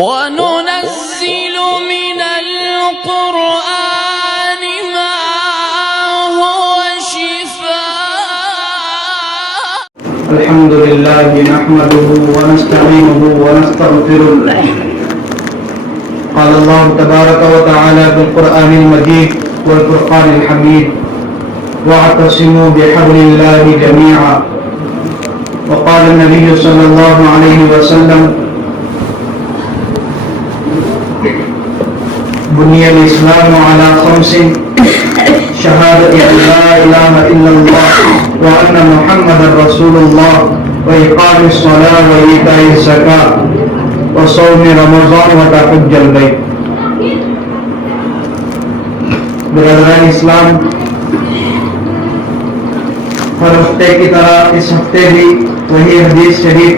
وَنُنَزِّلُ مِنَ الْقُرْآنِ مَا هُوَ شِفَاءٌ. الحمد لله نحمده ونستعينه ونستغفره. قال الله تبارك وتعالى في القرآن المجيد والفرقان الحميد: واعتصموا بحبل الله جميعا. وقال النبي صلى الله عليه وسلم: بني الإسلام على خمس: شهادة أن لا إله إلا الله وأن محمد رسول الله وإقام الصلاة وإيتاء الزكاة وصوم رمضان وحج البيت. برادران اسلام، ہر ہفتے کی طرح اس ہفتے بھی وہی حدیث شریف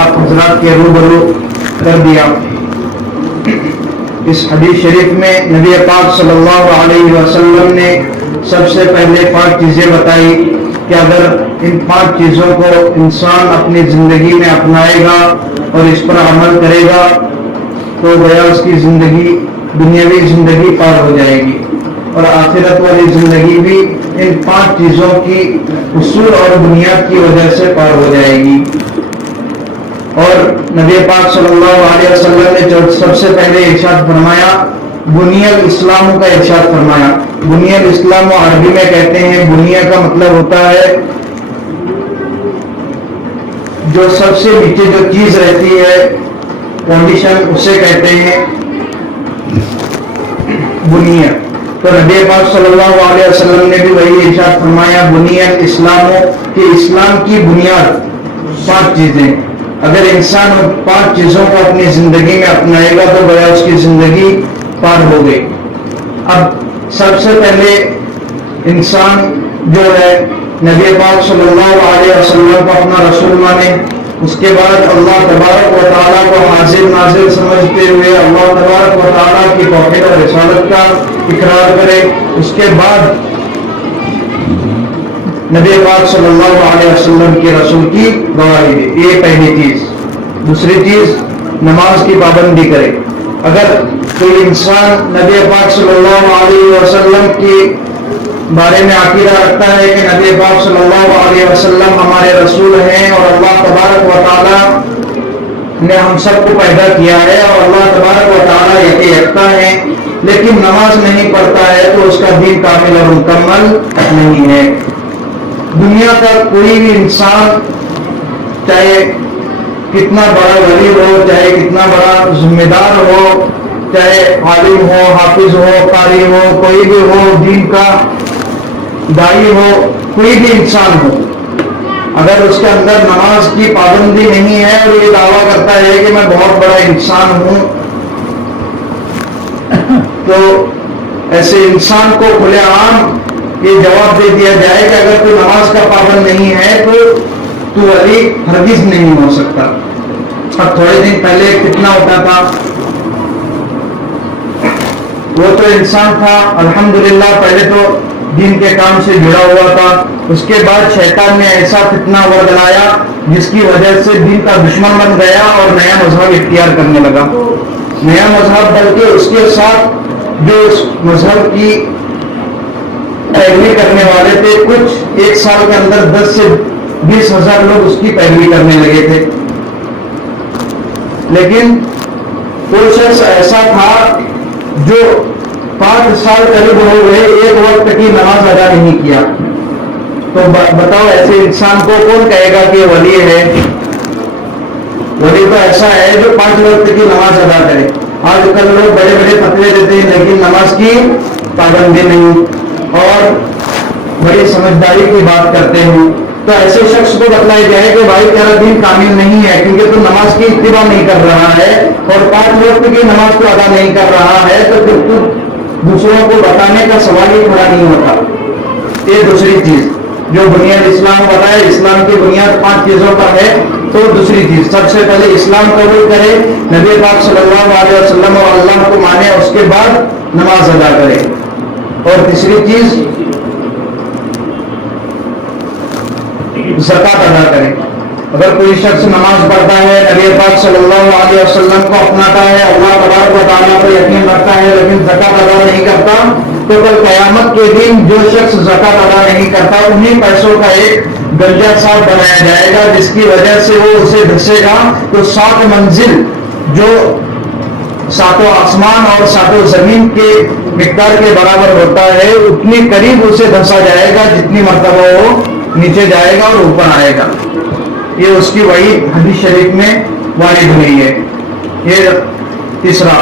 آپ حضرات کے روبرو کر دیا. اس حدیث شریف میں نبی پاک صلی اللہ علیہ وسلم نے سب سے پہلے 5 چیزیں بتائی کہ اگر ان 5 چیزوں کو انسان اپنی زندگی میں اپنائے گا اور اس پر عمل کرے گا تو گویا اس کی زندگی، دنیاوی زندگی پار ہو جائے گی اور آخرت والی زندگی بھی ان 5 چیزوں کی اصول اور بنیاد کی وجہ سے پار ہو جائے گی. اور نبی پاک صلی اللہ علیہ وسلم نے جو سب سے پہلے ارشاد فرمایا، بنی الاسلام کا ارشاد فرمایا. بنی الاسلام عربی میں کہتے ہیں، بنیا کا مطلب ہوتا ہے جو سب سے نیچے جو چیز رہتی ہے، کنڈیشن، اسے کہتے ہیں بنیا. تو نبی پاک صلی اللہ علیہ وسلم نے بھی وہی ارشاد فرمایا، بنی الاسلام، کہ اسلام کی بنیاد 5 چیزیں. اگر انسان 5 چیزوں کو اپنی زندگی میں اپنائے گا تو گویا اس کی زندگی پار ہو گئی. اب سب سے پہلے انسان جو ہے نبی پاک صلی اللہ علیہ وسلم کو اپنا رسول مانے. اس کے بعد اللہ تبارک و تعالیٰ کو حاضر ناظر سمجھتے ہوئے اللہ تبارک و تعالیٰ کی توحید اور رسالت کا اقرار کرے. اس کے بعد نبی پاک صلی اللہ علیہ وسلم کے رسول کی گواہی دے. یہ پہلی چیز. دوسری چیز، نماز کی پابندی کرے. اگر کوئی انسان نبی پاک صلی اللہ علیہ وسلم کے بارے میں عقیدہ رکھتا ہے کہ نبی پاک صلی اللہ علیہ وسلم ہمارے رسول ہیں اور اللہ تبارک و تعالیٰ نے ہم سب کو پیدا کیا ہے اور اللہ تبارک و تعالیٰ یکتا ہے، لیکن نماز نہیں پڑھتا ہے تو اس کا دین کامل اور مکمل نہیں ہے. دنیا کا کوئی بھی انسان، چاہے کتنا بڑا ولی ہو، چاہے کتنا بڑا ذمہ دار ہو، چاہے عالم ہو، حافظ ہو، قاری ہو، کوئی بھی ہو، دین کا داعی ہو، کوئی بھی انسان ہو، اگر اس کے اندر نماز کی پابندی نہیں ہے اور یہ دعویٰ کرتا ہے کہ میں بہت بڑا انسان ہوں، تو ایسے انسان کو کھلے عام یہ جواب دے دیا جائے کہ اگر تو نماز کا پابند نہیں ہے تو ولی ہرگز نہیں ہو سکتا. اب تھوڑے دن پہلے کتنا ہوتا تھا، وہ تو انسان تھا الحمدللہ پہلے تو دین کے کام سے جڑا ہوا تھا. اس کے بعد شیطان نے ایسا فتنہ ورگلایا جس کی وجہ سے دین کا دشمن بن گیا اور نیا مذہب اختیار کرنے لگا. نیا مذہب، بلکہ اس کے ساتھ جو اس مذہب کی پیروی کرنے والے تھے، کچھ 1 سال کے اندر 10 سے 20 ہزار لوگ اس کی پیروی کرنے لگے تھے. لیکن کوئی شخص ایسا تھا جو 5 سال قریب ہو گئے ایک وقت کی نماز ادا نہیں کیا. تو بتاؤ ایسے انسان کو کون کہے گا کہ ولی ہے؟ ولی تو ایسا ہے جو 5 وقت کی نماز ادا کرے. آج کل لوگ بڑے بڑے فتوے دیتے ہیں لیکن نماز کی پابندی نہیں اور بڑی سمجھداری کی بات کرتے ہیں. تو ایسے شخص کو بتلایا جائے کہ بھائی تیرا دین کامل نہیں ہے، کیونکہ تو نماز کی اتباع نہیں کر رہا ہے اور 5 وقت کی نماز کو ادا نہیں کر رہا ہے، تو پھر تو دوسروں کو بتانے کا سوال ہی کھڑا نہیں ہوتا. یہ دوسری چیز جو بنیاد اسلام بتائے، اسلام کی بنیاد 5 چیزوں کا ہے. تو دوسری چیز، سب سے پہلے اسلام قبول کرے، نبی پاک صلی اللہ علیہ وسلم اور اللہ کو مانے، اس کے بعد نماز ادا کرے. اور تیسری چیز زکات ادا کرے. اگر کوئی شخص نماز پڑھتا ہے، نبی پاک صلی اللہ علیہ وسلم کو اپناتا ہے، اللہ تبارک و تعالیٰ پر یقین رکھتا ہے، لیکن زکوٰۃ ادا نہیں کرتا، تو کل قیامت کے دن جو شخص زکوٰۃ ادا نہیں کرتا انہیں پیسوں کا ایک گنجا صاف بنایا جائے گا، جس کی وجہ سے وہ اسے دھسے گا تو 7 منزل جو 7 آسمان اور 7 زمین کے مقدار کے برابر ہوتا ہے، اتنی قریب اسے دھسا جائے گا جتنی مرتبہ وہ نیچے جائے گا اور اوپر آئے گا۔ یہ اس کی وحی حدیث شریف میں وارد ہوئی ہے۔ یہ تیسرا۔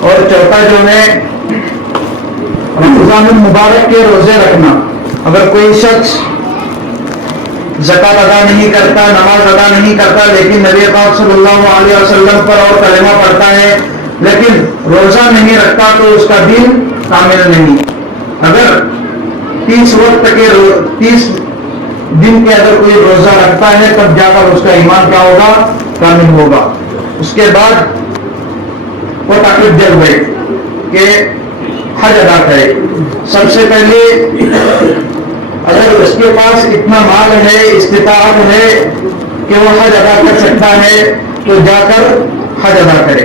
اور چوتھا جو ہے رمضان المبارک کے روزے رکھنا۔ اگر کوئی شخص زکوٰۃ ادا نہیں کرتا، نماز ادا نہیں کرتا، لیکن نبی پاک صلی اللہ علیہ وسلم پر اور کلمہ پڑھتا ہے لیکن روزہ نہیں رکھتا تو اس کا دین کامل نہیں۔ اگر 30 دن کے اگر کوئی روزہ رکھتا ہے تب جا کر اس کا ایمان کیا ہوگا؟ کامل ہوگا۔ اس کے بعد وہ طاقت جل گئے کہ حج ادا کرے۔ سب سے پہلے اگر اس کے پاس اتنا مال ہے، استطاعت ہے کہ وہ حج ادا کر سکتا ہے تو جا کر حج ادا کرے۔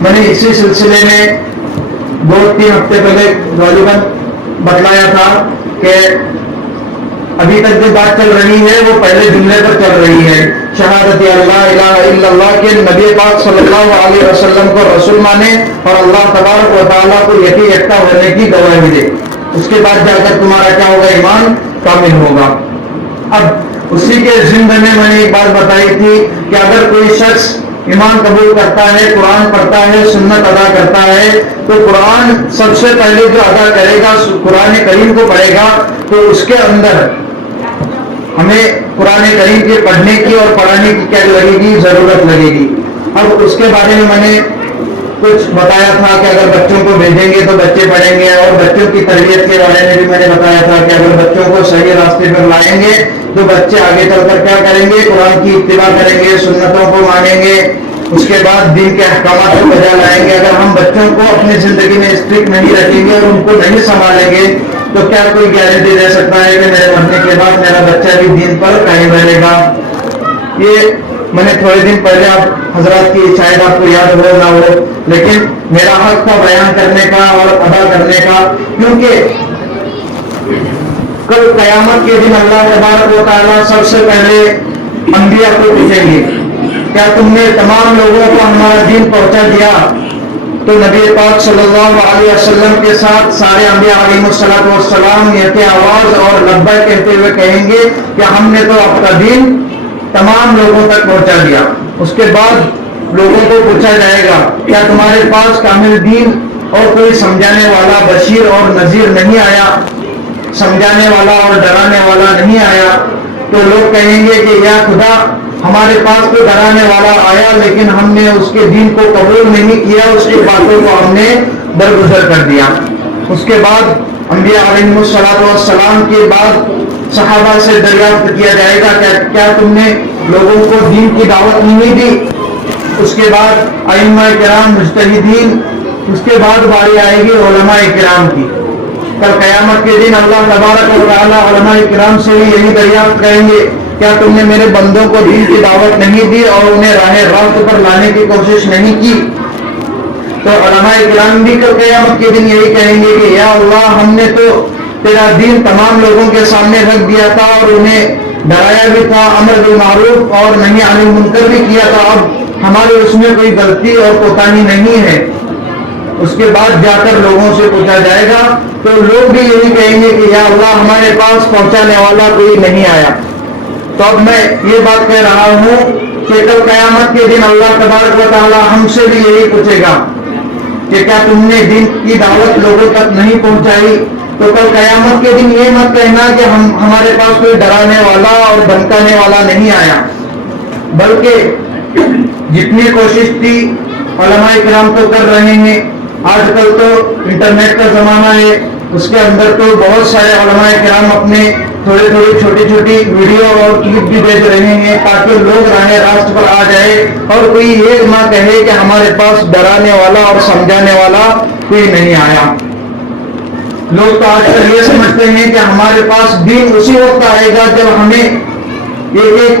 میں نے اسی سلسلے میں 2-3 ہفتے پہلے غالباً بتلایا تھا کہ ابھی تک جو بات چل رہی ہے وہ پہلے جملے پر چل رہی ہے، شہادت اللہ الہ الا اللہ کے نبی پاک صلی اللہ علیہ وسلم کو رسول مانے اور اللہ تبارک و تعالیٰ کو یکی یکتا ہونے کی گواہی دے۔ اس کے بعد جا کر تمہارا کیا ہوگا؟ ایمان کامل ہوگا۔ اب اسی کے ضمن میں نے ایک بات بتائی تھی کہ اگر کوئی شخص ایمان قبول کرتا ہے، قرآن پڑھتا ہے، سنت ادا کرتا ہے، تو قرآن سب سے پہلے جو ادا کرے گا قرآن کریم کو پڑھے گا تو اس کے اندر ہمیں قرآن کریم کے پڑھنے کی اور پڑھانے کی کیا لگے گی؟ ضرورت لگے گی۔ اب اس کے بارے میں نے کچھ بتایا تھا کہ اگر بچوں کو بھیجیں گے تو بچے پڑھیں گے، اور بچوں کی تربیت کے بارے میں بھی میں نے بتایا تھا کہ اگر بچوں کو صحیح راستے پر لائیں گے تو بچے آگے چل کر کیا کریں گے؟ قرآن کی اتباع کریں گے، سنتوں کو مانیں گے، اس کے بعد دین کے احکامات کو بجا لائیں گے۔ اگر ہم بچوں کو اپنی زندگی میں اسٹرکٹ نہیں رکھیں گے اور ان کو نہیں سنبھالیں گے تو کیا کوئی گارنٹی دے سکتا ہے کہ میرے مرنے کے بعد میرا بچہ بھی دین پر قائم رہے گا؟ یہ میں نے تھوڑے دن پہلے آپ حضرات کی شاید آپ کو یاد ہو نہ ہو، لیکن میرا حق تھا بیان کرنے کا اور ادا کرنے کا، کیونکہ کل قیامت کے دن اللہ تبارک و تعالیٰ سب سے پہلے انبیاء کو پوچھیں گے کیا تم نے تمام لوگوں کو ہمارا دین پہنچا دیا؟ تو نبی پاک صلی اللہ علیہ وسلم کے ساتھ سارے انبیاء علیہ الصلوۃ والسلام یک آواز اور لبیک کہتے ہوئے کہیں گے کہ ہم نے تو آپ کا دین تمام لوگوں تک پہنچا دیا۔ اس کے بعد لوگوں کو پوچھا جائے گا کیا تمہارے پاس کامل دین اور کوئی سمجھانے والا بشیر اور نذیر نہیں آیا؟ سمجھانے والا اور ڈرانے والا نہیں آیا؟ تو لوگ کہیں گے کہ یا خدا ہمارے پاس تو ڈرانے والا آیا لیکن ہم نے اس کے دین کو قبول نہیں کیا، اس کی باتوں کو ہم نے درگزر کر دیا۔ اس کے بعد انبیاء علیہ الصلوۃ والسلام کے بعد صحابہ سے دریافت کیا جائے گا کیا تم نے لوگوں کو دین کی دعوت نہیں دی؟ اس کے بعد ائمہ کرام مجتہدین، اس کے بعد باری آئے گی علماء کرام کی۔ کل قیامت کے دن اللہ تبارک و تعالیٰ علماء کرام سے بھی یہی دریافت کریں گے کیا تم نے میرے بندوں کو دین کی دعوت نہیں دی اور انہیں راہ راست پر لانے کی کوشش نہیں کی؟ تو علماء کرام بھی کل قیامت کے دن یہی کہیں گے کہ یا اللہ ہم نے تو تیرا دین تمام لوگوں کے سامنے رکھ دیا تھا اور انہیں ڈرایا بھی تھا، امر بالمعروف اور نہی عن المنکر بھی کیا تھا، اب ہمارے اس میں کوئی غلطی اور کوتاہی نہیں ہے۔ اس کے بعد جا کر لوگوں سے پوچھا جائے گا تو لوگ بھی یہی کہیں گے کہ یا اللہ ہمارے پاس پہنچانے والا کوئی نہیں آیا۔ تو اب میں یہ بات کہہ رہا ہوں کہ کل قیامت کے دن اللہ تبارک و تعالیٰ ہم سے بھی یہی پوچھے گا کہ کیا تم نے دین کی دعوت لوگوں تک نہیں پہنچائی؟ تو کل قیامت کے دن یہ مت کہنا کہ ہمارے پاس کوئی ڈرانے والا اور دھمکانے والا نہیں آیا، بلکہ جتنی کوشش تھی علماء کرام تو کر رہے ہیں۔ آج کل تو انٹرنیٹ کا زمانہ ہے، اس کے اندر تو بہت سارے علماء کرام اپنے تھوڑی چھوٹی ویڈیو اور کلپ بھی بھیج رہے ہیں تاکہ لوگ راہ راست پر آ جائے اور کوئی یہ نہ کہے کہ ہمارے پاس ڈرانے والا اور سمجھانے والا کوئی نہیں آیا۔ لوگ تو آج کل یہ سمجھتے ہیں کہ ہمارے پاس دین اسی وقت آئے گا جب ہمیں ایک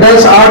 10, 8,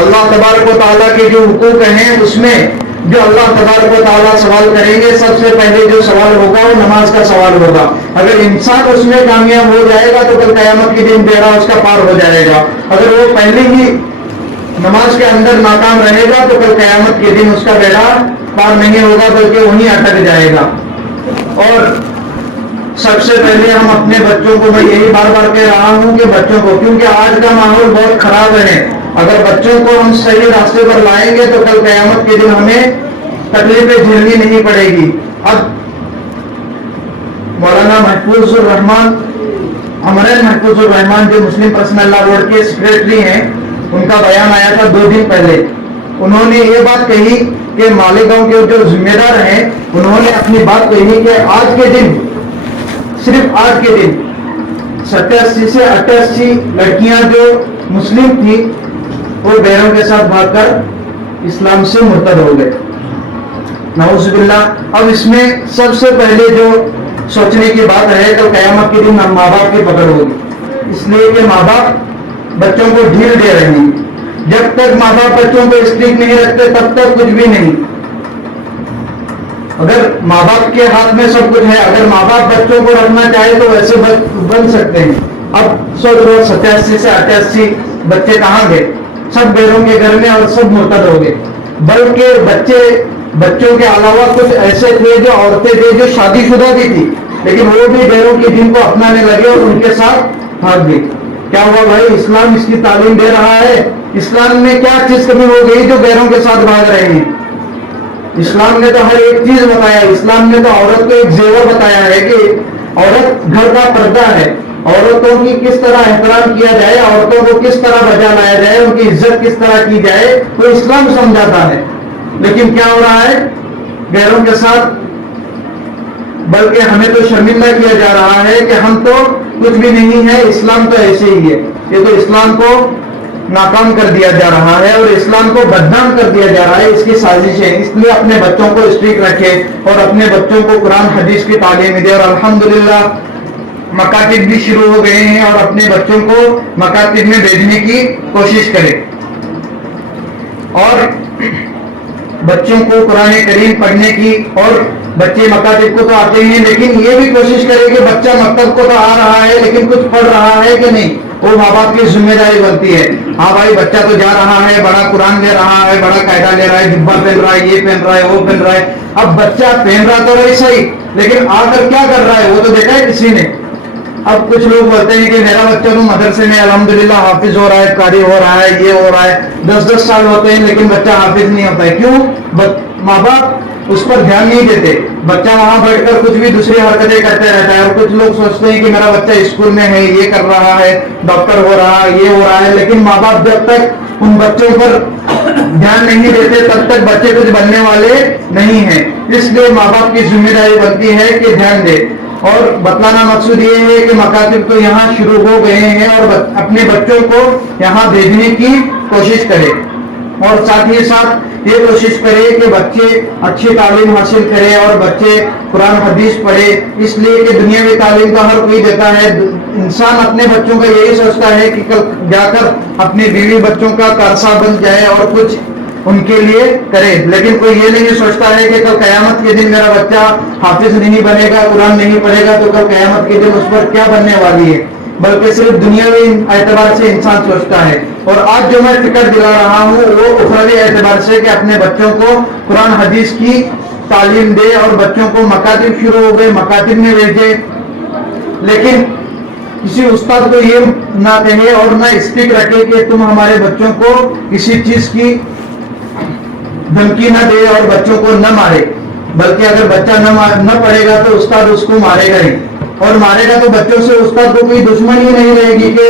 اللہ تبارک و تعالیٰ کے جو حقوق ہیں اس میں جو اللہ تبارک و تعالیٰ سوال کریں گے، سب سے پہلے جو سوال ہوگا وہ نماز کا سوال ہوگا۔ اگر انسان اس میں کامیاب ہو جائے گا تو کل قیامت کے دن بیڑا اس کا پار ہو جائے گا، اگر وہ پہلے ہی نماز کے اندر ناکام رہے گا تو کل قیامت کے دن اس کا بیڑا پار نہیں ہوگا بلکہ وہیں اٹک جائے گا۔ اور سب سے پہلے ہم اپنے بچوں کو، میں یہی بار بار کہہ رہا ہوں کہ بچوں کو، کیونکہ آج کا ماحول بہت خراب ہے، اگر بچوں کو ہم صحیح راستے پر لائیں گے تو کل قیامت کے دن ہمیں تکلیفیں جھیلنی نہیں پڑے گی۔ اب مولانا محفوظ الرحمان، امرین محفوظ الرحمان جو مسلم پرسنل لا بورڈ کے سیکریٹری ہیں، ان کا بیان آیا تھا 2 دن پہلے۔ انہوں نے یہ بات کہی کہ مالیگاؤں کے جو ذمہ دار ہیں انہوں نے اپنی بات کہی کہ آج کے دن، صرف آج کے دن 87 سے 88 لڑکیاں جو مسلم تھی وہ بیروں کے ساتھ بھاگ کر اسلام سے مرتد ہو گئے، نعوذ باللہ۔ اب اس میں سب سے پہلے جو سوچنے کی بات ہے تو قیامت کے دن ماں باپ کی پکڑ ہوگی، اس لیے کہ ماں باپ بچوں کو ڈھیل دے رہے ہیں۔ جب تک ماں باپ بچوں کو اسٹرک نہیں رکھتے تب تک کچھ بھی نہیں۔ اگر ماں باپ کے ہاتھ میں سب کچھ ہے، اگر ماں باپ بچوں کو رکھنا چاہے تو ویسے بن سکتے ہیں۔ اب سوچ لو 87 سے 88 بچے کہاں گئے؟ سب بیروں کے گھر میں اور سب مرتد ہو گئے، بلکہ بچوں کے علاوہ کچھ ایسے تھے جو عورتیں تھے جو شادی شدہ بھی تھی لیکن وہ بھی بیروں کے دین کو اپنانے لگے اور ان کے ساتھ بھاگ گئے۔ کیا ہوا بھائی؟ اسلام اس کی تعلیم دے رہا ہے، اسلام میں کیا چیز کمی ہو گئی جو بیروں کے ساتھ بھاگ رہے ہیں؟ اسلام نے تو ہر ایک چیز بتایا، اسلام نے تو عورت کو ایک زیور بتایا ہے کہ عورت گھر کا پردہ ہے، عورتوں کی کس طرح احترام کیا جائے، عورتوں کو کس طرح بجا لایا جائے، ان کی عزت کس طرح کی جائے، وہ اسلام سمجھاتا ہے۔ لیکن کیا ہو رہا ہے غیروں کے ساتھ؟ بلکہ ہمیں تو شرمندہ کیا جا رہا ہے کہ ہم تو کچھ بھی نہیں ہے، اسلام تو ایسے ہی ہے۔ یہ تو اسلام کو ناکام کر دیا جا رہا ہے اور اسلام کو بدنام کر دیا جا رہا ہے، اس کی سازش ہے۔ اس لیے اپنے بچوں کو اسٹرک رکھے اور اپنے بچوں کو قرآن حدیث کی تعلیم دے، اور الحمدللہ مکاتب بھی شروع ہو گئے ہیں اور اپنے بچوں کو مکاتب میں بھیجنے کی کوشش کرے اور بچوں کو قرآن کریم پڑھنے کی، اور بچے مکاتب کو تو آتے ہیں لیکن یہ بھی کوشش کرے کہ بچہ مکتب کو تو آ رہا ہے لیکن کچھ پڑھ رہا ہے کہ نہیں، وہ ماں باپ کی ذمہ داری بنتی ہے۔ ہاں بھائی بچہ تو جا رہا ہے، بڑا قرآن لے رہا ہے، بڑا قاعدہ لے رہا ہے، جبہ پہن رہا ہے، یہ پہن رہا ہے، وہ پہن رہا ہے۔ اب بچہ پہن رہا تو رہی صحیح، لیکن آ کر کیا کر رہا ہے وہ تو دیکھا ہے کسی نے؟ اب کچھ لوگ بولتے ہیں کہ میرا بچہ تو مدرسے میں الحمدللہ حافظ ہو رہا ہے، قاری ہو رہا ہے، یہ ہو رہا ہے، 10 سال ہوتے ہیں لیکن بچہ حافظ نہیں ہوتا ہے۔ کیوں؟ ماں باپ اس پر دھیان نہیں دیتے، بچہ وہاں بیٹھ کر کچھ بھی دوسری حرکتیں کرتے رہتا ہے۔ اور کچھ لوگ سوچتے ہیں کہ میرا بچہ اسکول میں ہے، یہ کر رہا ہے، ڈاکٹر ہو رہا ہے، یہ ہو رہا ہے، لیکن ماں باپ جب تک ان بچوں پر دھیان نہیں دیتے تب تک بچے کچھ بننے والے نہیں ہیں۔ اس لیے ماں باپ کی ذمہ داری بنتی ہے کہ دھیان دے۔ اور بتلانا مقصود یہ ہے کہ مکاتب تو یہاں شروع ہو گئے ہیں اور اپنے بچوں کو یہاں بھیجنے کی کوشش کرے، اور ساتھ ہی ساتھ یہ کوشش کرے کہ بچے اچھی تعلیم حاصل کرے اور بچے قرآن حدیث پڑھے، اس لیے کہ دنیاوی تعلیم تو ہر کوئی دیتا ہے۔ انسان اپنے بچوں کا یہی سوچتا ہے کہ کل جا کر اپنی بیوی بچوں کا کارسا بن جائے اور کچھ ان کے لیے کرے، لیکن کوئی یہ نہیں سوچتا ہے کہ کل قیامت کے دن میرا بچہ حافظ نہیں بنے گا، قرآن نہیں پڑھے گا تو کل قیامت کے دن اس پر کیا بننے والی ہے، بلکہ صرف دنیاوی اعتبار سے انسان سوچتا ہے۔ اور آج جو میں فکر دلا رہا ہوں وہ اخروی اعتبار سے کہ اپنے بچوں کو قرآن حدیث کی تعلیم دے، اور بچوں کو مکاتب شروع ہو گئے، مکاتب میں بھیجے، لیکن کسی استاد کو یہ نہ کہے اور نہ اسٹرک رکھے کہ تم ہمارے بچوں کو کسی چیز کی دھمکی نہ دے اور بچوں کو نہ مارے، بلکہ اگر بچہ نہ پڑھے گا تو استاد اس کو مارے گا ہی، اور مارے گا تو بچوں سے استاد کو کوئی دشمنی نہیں رہے گی کہ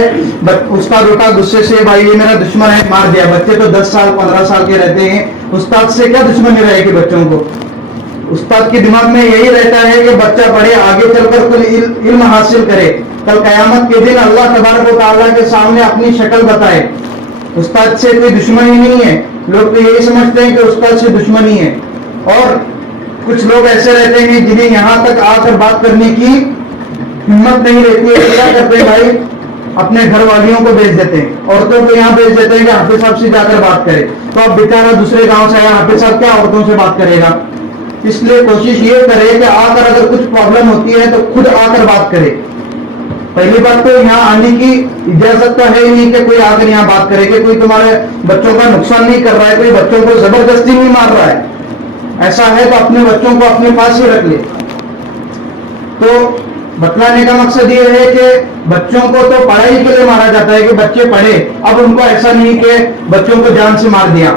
استاد اٹھا غصے سے بھائی یہ میرا دشمن ہے مار دیا۔ بچے تو 10 سال 15 سال کے رہتے ہیں، استاد سے کیا دشمنی رہے گی بچوں کو؟ استاد کے دماغ میں یہی رہتا ہے کہ بچہ پڑھے، آگے چل کر کوئی علم حاصل کرے، کل قیامت کے دن اللہ تبارک و تعالیٰ کے سامنے اپنی شکل بتائے۔ استاد سے کوئی دشمنی نہیں ہے، لوگ تو یہی سمجھتے ہیں کہ استاد سے دشمنی ہے، اور کچھ لوگ ایسے رہتے ہیں جنہیں یہاں تک آ کر بات کرنے کی ہمت نہیں رہتی ہے۔ کیا کرتے ہیں بھائی؟ اپنے گھر والیوں کو بھیج دیتے ہیں, عورتوں کو یہاں بھیج دیتے ہیں کہ حافظ صاحب سے جا کر بات کرے. تو اب بیچارہ دوسرے گاؤں سے آیا, حافظ صاحب کیا عورتوں سے بات کرے گا؟ اس لیے کوشش یہ کرے کہ آ کر اگر کچھ پرابلم ہوتی ہے تو خود آ کر بات کرے. پہلی بات تو یہاں آنے کی اجازت تو ہے ہی نہیں کہ کوئی آ کر یہاں بات کرے, کہ کوئی تمہارے بچوں کا نقصان نہیں کر رہا ہے, کوئی بچوں کو زبردستی نہیں مار رہا ہے. ایسا ہے تو اپنے بچوں کو اپنے پاس ہی رکھ لے. تو بتلانے کا مقصد یہ ہے کہ بچوں کو تو پڑھائی کے لیے مارا جاتا ہے کہ بچے پڑھے. اب ان کو ایسا نہیں کہ بچوں کو جان سے مار دیا,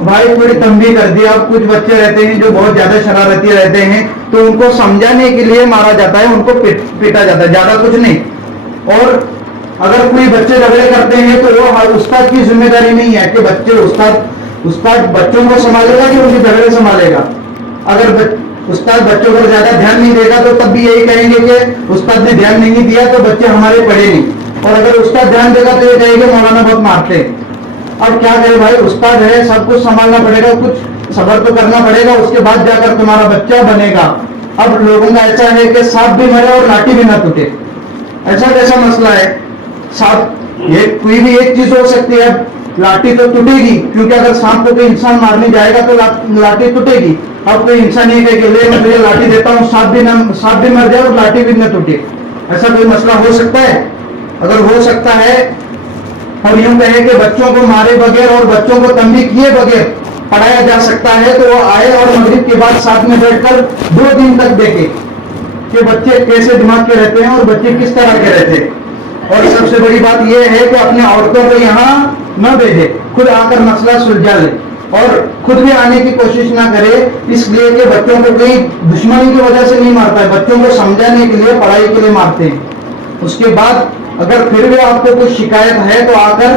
بھائی تھوڑی تنبیہ کر دیا. اب کچھ بچے رہتے ہیں جو بہت زیادہ شرارتی رہتے ہیں, تو ان کو سمجھانے کے لیے مارا جاتا ہے, ان کو پیٹا جاتا ہے, زیادہ کچھ نہیں. اور اگر کوئی بچے جھگڑے کرتے ہیں تو وہ استاد کی ذمہ داری نہیں ہے کہ بچے استاد بچوں کو سنبھالے گا کہ ان کے جھگڑے سنبھالے گا. اگر استاد بچوں پر زیادہ دھیان نہیں دے گا تو تب بھی یہی کہیں گے کہ استاد نے دھیان نہیں دیا تو بچے ہمارے پڑھے نہیں. اور اگر استاد دھیان دے گا تو یہ کہے گے مولانا بہت مارتے ہیں. اب کیا کرے بھائی, استاد ہے, سب کچھ سنبھالنا پڑے گا, کچھ صبر تو کرنا پڑے گا, اس کے بعد جا کر تمہارا بچہ بنے گا. اب لوگوں کا ایسا ہے کہ سانپ بھی مرے اور لاٹھی بھی نہ ٹوٹے. ایسا کیسا مسئلہ ہے؟ سانپ یہ کوئی بھی ایک چیز ہو سکتی ہے, لاٹھی تو ٹوٹے گی, کیونکہ اگر سانپ کو کوئی انسان مارنے جائے گا تو لاٹھی ٹوٹے گی. اب کوئی انسان یہ کہے کہ لے میں تجھے لاٹھی دیتا ہوں, سانپ بھی مر جائے اور لاٹھی بھی نہ ٹوٹے. ایسا کوئی مسئلہ ہو سکتا ہے؟ اگر ہو سکتا ہے اور یوں کہے کہ بچوں کو مارے بغیر اور بچوں کو تنبیہ کیے بغیر پڑھایا جا سکتا ہے, تو وہ آئے اور مغرب کے بعد ساتھ میں بیٹھ کر 2 دن تک دیکھے کہ بچے کیسے دماغ کے رہتے ہیں اور بچے کس طرح کے رہتے ہیں. اور سب سے بڑی بات یہ ہے کہ اپنے عورتوں کو یہاں نہ بھیجے, خود آ کر مسئلہ سلجھا لے اور خود بھی آنے کی کوشش نہ کرے, اس لیے کہ بچوں کو کوئی دشمنی کی وجہ سے نہیں مارتا ہے, بچوں کو سمجھانے کے لیے, پڑھائی کے لیے مارتے ہیں. اس کے بعد اگر پھر بھی آپ کو کچھ شکایت ہے تو آ کر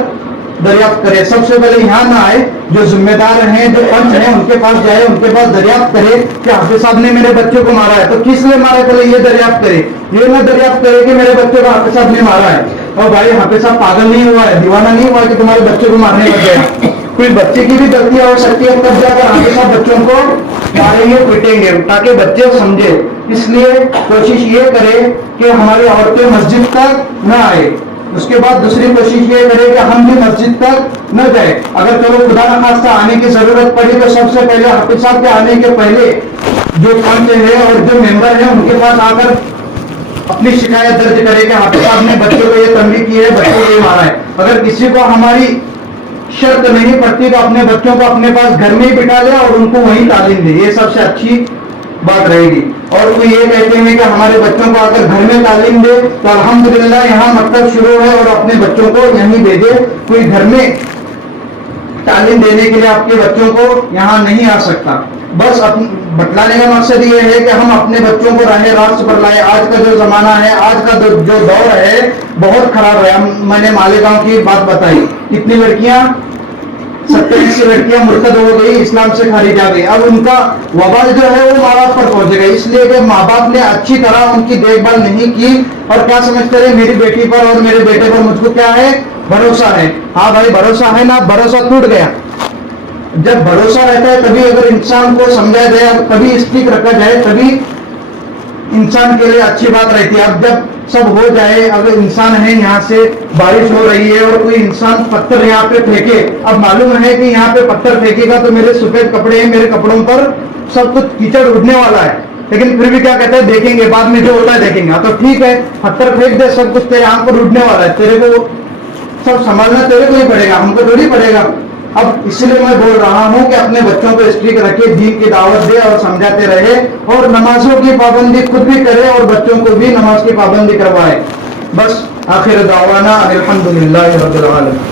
دریافت کرے. سب سے پہلے یہاں نہ آئے, جو ذمہ دار ہیں, جو پنچ ہیں, ان کے پاس جائے, ان کے پاس دریافت کرے کہ حافظ صاحب نے میرے بچے کو مارا ہے. تو کس لیے مارا ہے پہلے یہ دریافت کرے, یہ نہ دریافت کرے کہ میرے بچے کو حافظ صاحب نے مارا ہے. اور بھائی حافظ صاحب پاگل نہیں ہوا ہے, دیوانہ نہیں ہوا ہے کہ تمہارے بچے کو مارنے لگ گیا. کوئی بچے کی بھی غلطیاں ہو سکتی ہے, تب جا کر حافظ صاحب بچوں کو ماریں گے, پیٹیں گے, تاکہ بچے سمجھے. اس لیے کوشش یہ کرے کہ ہماری عورتیں مسجد تک نہ آئے. اس کے بعد دوسری کوشش یہ کرے کہ ہم بھی مسجد تک نہ جائیں. اگر چلو خدا نخواستہ آنے کی ضرورت پڑی تو سب سے پہلے حافظ صاحب کے آنے کے پہلے جو پنچ ہے اور جو ممبر ہے ان کے پاس آ کر اپنی شکایت درج کرے کہ حافظ صاحب نے بچوں کو یہ تنبیہ کی ہے, بچوں کو یہ مارا ہے. اگر کسی کو ہماری شرط نہیں پڑتی تو اپنے بچوں کو اپنے پاس گھر میں ہی بٹھا لے اور ان کو وہیں تعلیم دے, یہ سب سے اچھی بات رہے گی. اور کوئی یہ کہتے ہیں کہ ہمارے بچوں کو اگر گھر میں تعلیم دے تو الحمدللہ یہاں مکتب شروع ہے اور اپنے بچوں کو یہیں بھیجے. کوئی گھر میں تعلیم دینے کے لیے آپ کے بچوں کو یہاں نہیں آ سکتا. بس بتلانے کا مقصد یہ ہے کہ ہم اپنے بچوں کو راہ راست پر لائے. آج کا جو زمانہ ہے, آج کا جو دور ہے بہت خراب ہے. میں نے مالیگاؤں کی بات بتائی, کتنی لڑکیاں 70-80 لڑکیاں مرتد ہو گئی, اسلام سے خارج آ گئی. اب ان کا وبال جو ہے وہ ماں باپ پر پہنچے گا, اس لیے کہ ماں باپ نے اچھی طرح ان کی دیکھ بھال نہیں کی. اور کیا سمجھتے رہے میری بیٹی پر اور میرے بیٹے پر مجھ کو کیا ہے, بھروسہ ہے. ہاں بھائی بھروسہ ہے نا, بھروسہ ٹوٹ گیا. جب بھروسہ رہتا ہے تبھی اگر انسان کو سمجھا جائے, کبھی اسٹک رکھا جائے, تبھی انسان کے لیے اچھی بات رہتی ہے. اب جب سب ہو جائے, اگر انسان ہے یہاں سے بارش ہو رہی ہے اور کوئی انسان پتھر یہاں پہ پھینکے, اب معلوم ہے کہ یہاں پہ پتھر پھینکے گا تو میرے سفید کپڑے ہیں, میرے کپڑوں پر سب کچھ کیچڑ اڑنے والا ہے, لیکن پھر بھی کیا کہتا ہے دیکھیں گے بعد میں جو ہوتا ہے دیکھیں گے. تو ٹھیک ہے پتھر پھینک دے, سب کچھ تیرے آنکھ پر اڑنے والا ہے, تیرے کو سب سنبھالنا تیرے کو ہی پڑے گا, ہم کو تھوڑی پڑے گا. اب اس لیے میں بول رہا ہوں کہ اپنے بچوں کو اسٹرک رکھے, دین کی دعوت دے اور سمجھاتے رہے, اور نمازوں کی پابندی خود بھی کرے اور بچوں کو بھی نماز کی پابندی کروائے. بس آخر دعوانا الحمدللہ رب العالمین.